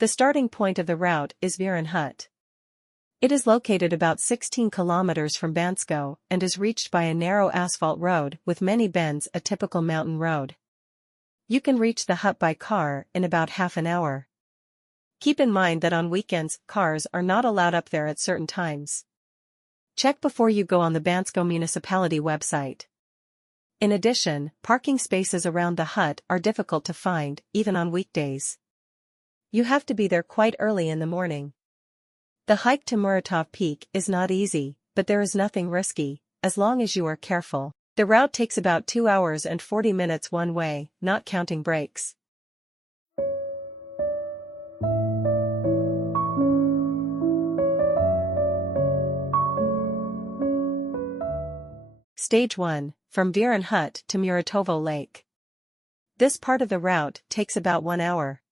The starting point of the route is Vihren hut. It is located about 16 kilometers from Bansko and is reached by a narrow asphalt road with many bends, a typical mountain road. You can reach the hut by car in about half an hour. Keep in mind that on weekends, cars are not allowed up there at certain times. Check before you go on the Bansko municipality website. In addition, parking spaces around the hut are difficult to find, even on weekdays. You have to be there quite early in the morning. The hike to Muratov Peak is not easy, but there is nothing risky, as long as you are careful. The route takes about 2 hours and 40 minutes one way, not counting breaks. Stage 1, from Vihren hut to Muratovo Lake. This part of the route takes about 1 hour.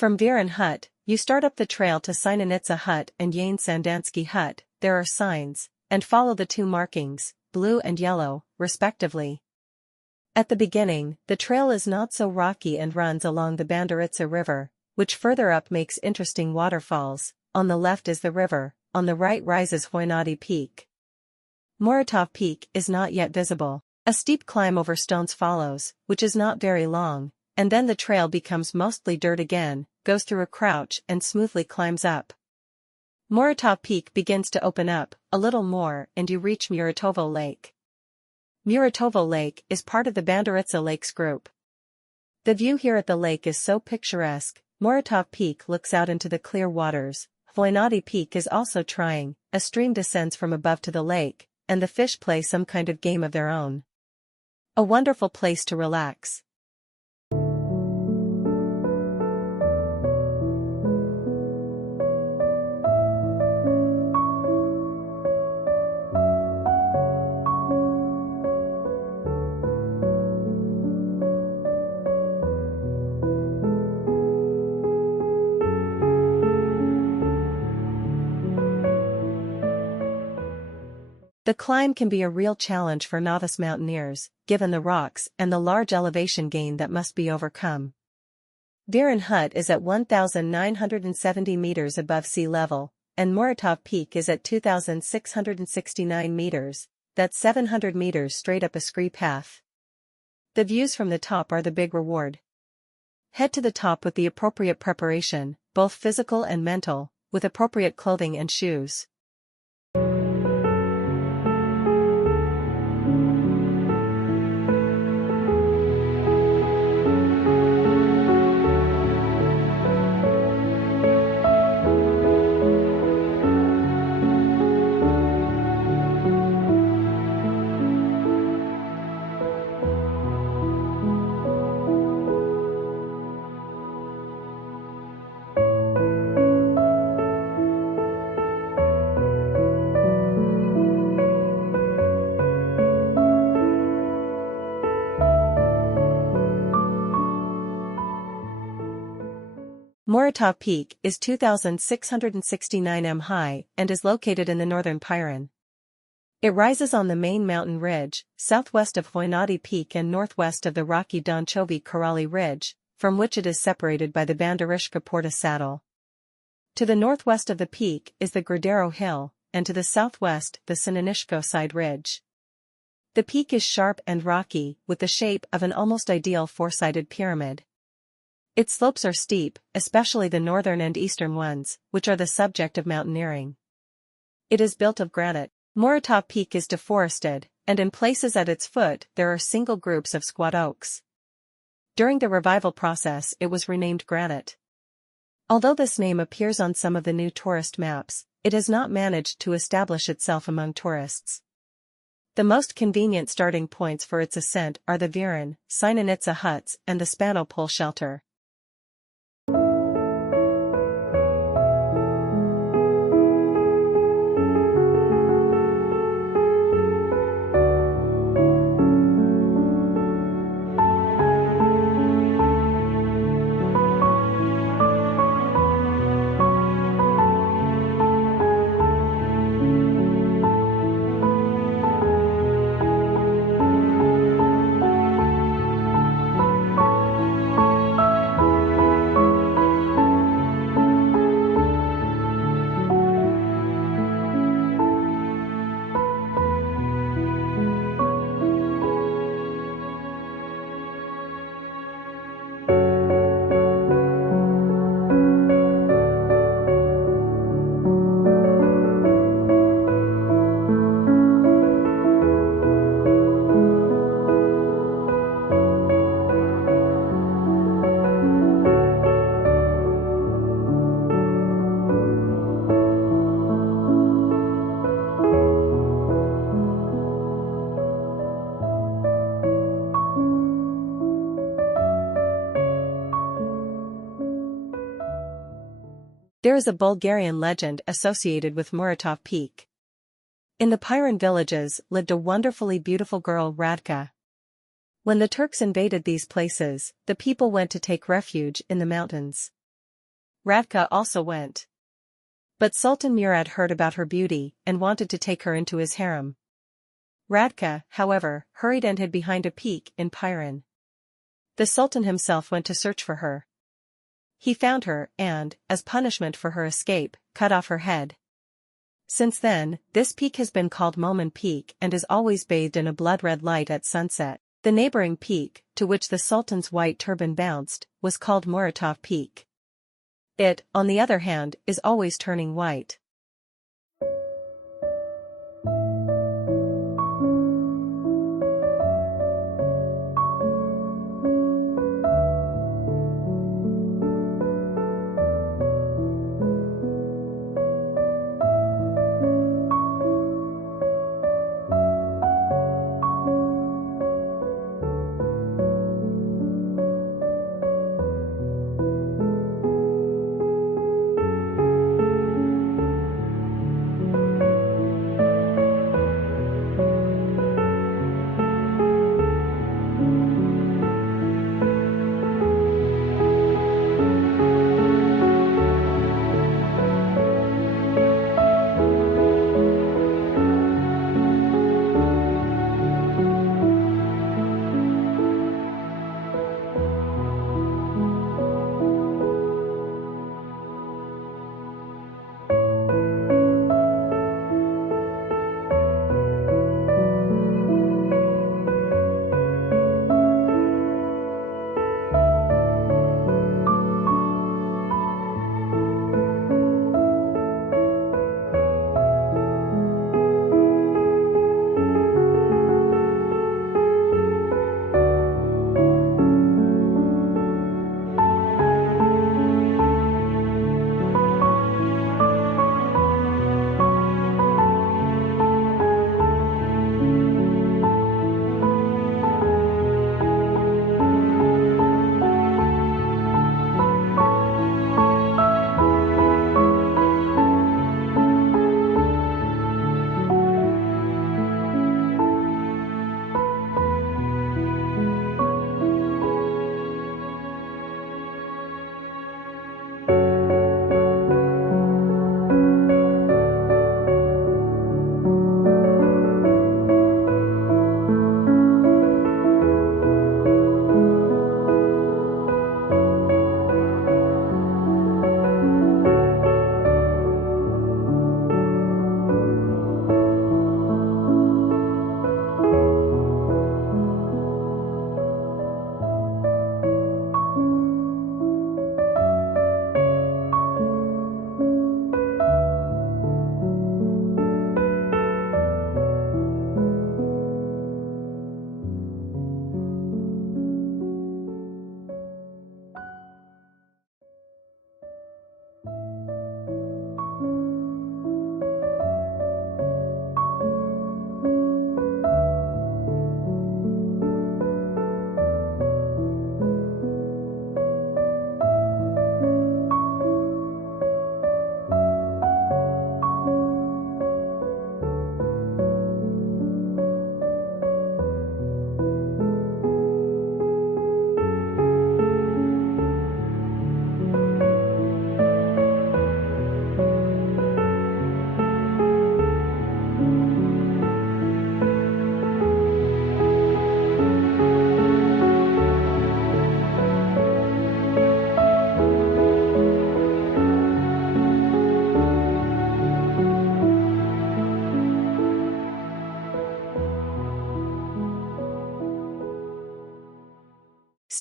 From Vihren hut, you start up the trail to Sinanitsa hut and Yain Sandansky hut. There are signs, and follow the 2 markings, blue and yellow, respectively. At the beginning, the trail is not so rocky and runs along the Banderishka river, which further up makes interesting waterfalls. On the left is the river, on the right rises Hvoynati Peak. Muratov Peak is not yet visible. A steep climb over stones follows, which is not very long, and then the trail becomes mostly dirt again, goes through a crouch and smoothly climbs up. Muratov Peak begins to open up a little more and you reach Muratovo Lake. Muratovo Lake is part of the Banderishka Lakes group. The view here at the lake is so picturesque. Muratov Peak looks out into the clear waters. Hvoynati Peak is also trying. A stream descends from above to the lake, and the fish play some kind of game of their own. A wonderful place to relax. The climb can be a real challenge for novice mountaineers, given the rocks and the large elevation gain that must be overcome. Vihren hut is at 1,970 meters above sea level, and Muratov Peak is at 2,669 meters, that's 700 meters straight up a scree path. The views from the top are the big reward. Head to the top with the appropriate preparation, both physical and mental, with appropriate clothing and shoes. Muratov Peak is 2,669 m high and is located in the Northern Pirin. It rises on the main mountain ridge, southwest of Hvoynati Peak and northwest of the rocky Donchovi Karauli ridge, from which it is separated by the Banderishka Porta saddle. To the northwest of the peak is the Gredaro hill, and to the southwest the Sinanishko side ridge. The peak is sharp and rocky, with the shape of an almost ideal four-sided pyramid. Its slopes are steep, especially the northern and eastern ones, which are the subject of mountaineering. It is built of granite. Muratov Peak is deforested, and in places at its foot there are single groups of squat oaks. During the revival process it was renamed Granite. Although this name appears on some of the new tourist maps, it has not managed to establish itself among tourists. The most convenient starting points for its ascent are the Vihren, Sinanitsa huts and the Spano Pole shelter. There is a Bulgarian legend associated with Muratov Peak. In the Pirin villages lived a wonderfully beautiful girl Radka. When the Turks invaded these places, the people went to take refuge in the mountains. Radka also went. But Sultan Murad heard about her beauty and wanted to take her into his harem. Radka, however, hurried and hid behind a peak in Pirin. The Sultan himself went to search for her. He found her and, as punishment for her escape, cut off her head. Since then, this peak has been called Muratov Peak and is always bathed in a blood-red light at sunset. The neighboring peak, to which the Sultan's white turban bounced, was called Muratov Peak. It, on the other hand, is always turning white.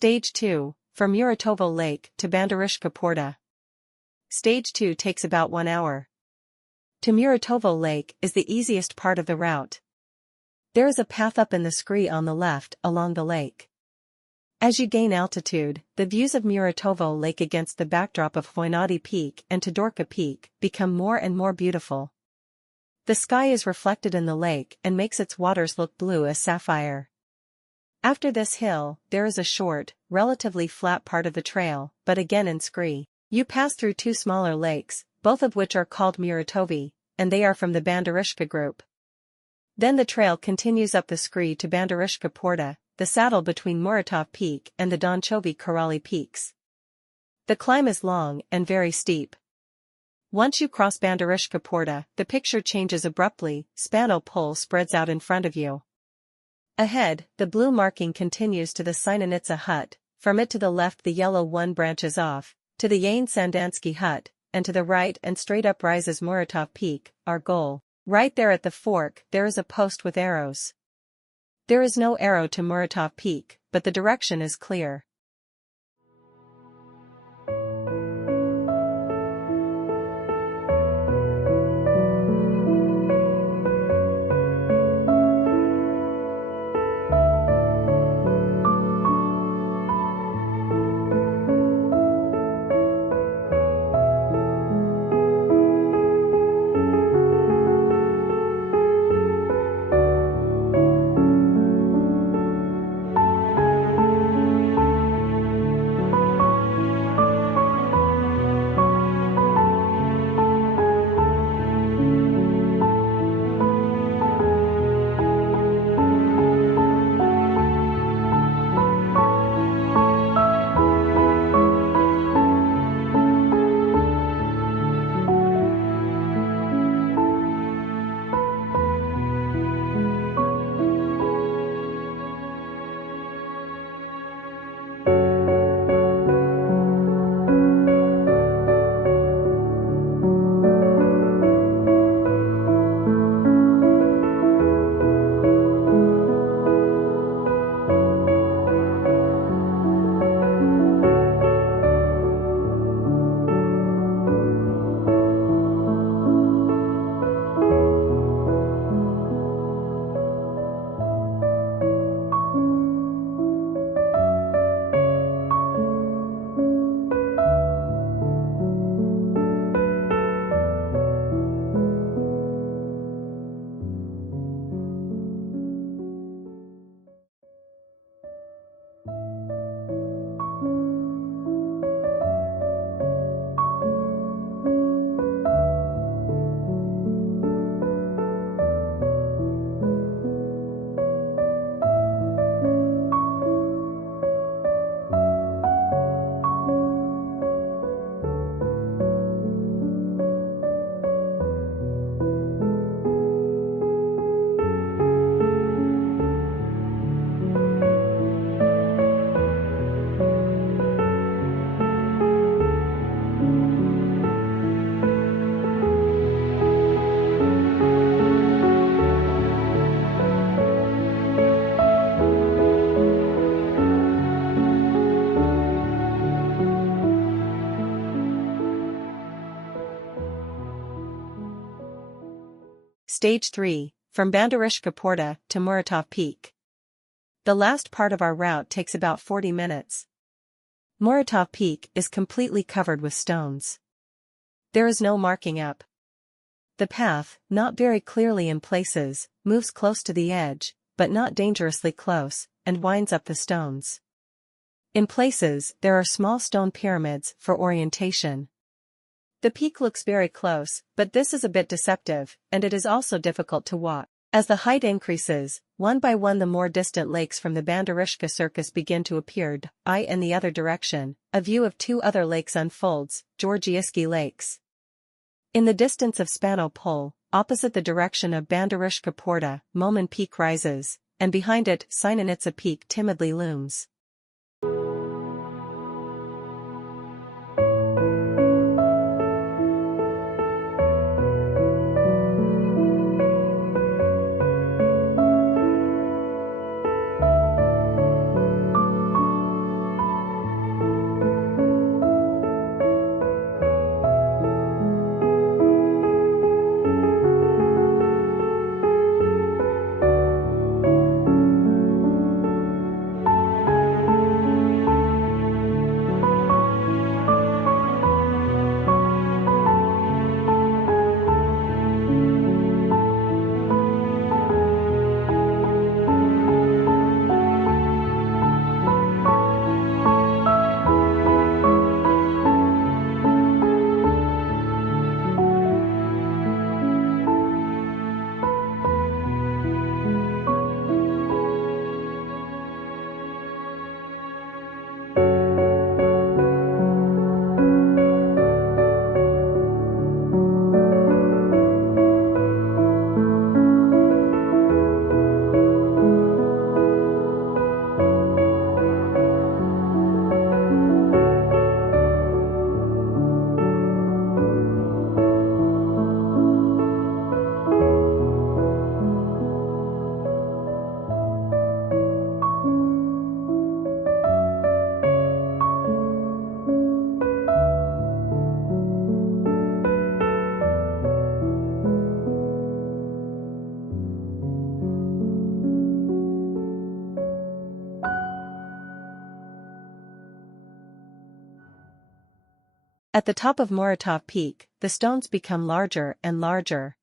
Stage 2, from Muratovo Lake to Banderishka Porta. Stage 2 takes about 1 hour. To Muratovo Lake is the easiest part of the route. There is a path up in the scree on the left along the lake. As you gain altitude, the views of Muratovo Lake against the backdrop of Hvoynati Peak and Donchovi Peak become more and more beautiful. The sky is reflected in the lake and makes its waters look blue as sapphire. After this hill, there is a short, relatively flat part of the trail, but again in scree. You pass through two smaller lakes, both of which are called Muratovi, and they are from the Banderishka group. Then the trail continues up the scree to Banderishka Porta, the saddle between Muratov Peak and the Donchovi Karauli peaks. The climb is long and very steep. Once you cross Banderishka Porta, the picture changes abruptly. Spano Pole spreads out in front of you. Ahead, the blue marking continues to the Sinanitsa hut, from it to the left the yellow one branches off, to the Yane Sandansky hut, and to the right and straight up rises Muratov Peak, our goal. Right there at the fork there is a post with arrows. There is no arrow to Muratov Peak, but the direction is clear. Stage 3, from Banderishka Porta to Muratov Peak. The last part of our route takes about 40 minutes. Muratov Peak is completely covered with stones. There is no marking up. The path, not very clearly in places, moves close to the edge, but not dangerously close, and winds up the stones. In places, there are small stone pyramids for orientation. The peak looks very close, but this is a bit deceptive, and it is also difficult to walk. As the height increases, one by one the more distant lakes from the Banderishka circus begin to appear. In the other direction, a view of two other lakes unfolds, Georgievsky Lakes. In the distance of Spano Pole, opposite the direction of Banderishka Porta, Moman Peak rises, and behind it Sinanitsa Peak timidly looms. At the top of Muratov Peak, the stones become larger and larger.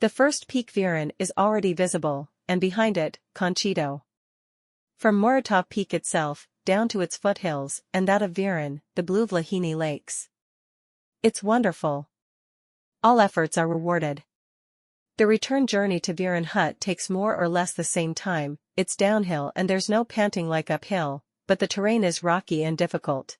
The first peak Vihren is already visible, and behind it, Conchito. From Muratov Peak itself, down to its foothills, and that of Vihren, the blue Vlahini lakes. It's wonderful. All efforts are rewarded. The return journey to Vihren hut takes more or less the same time. It's downhill and there's no panting like uphill, but the terrain is rocky and difficult.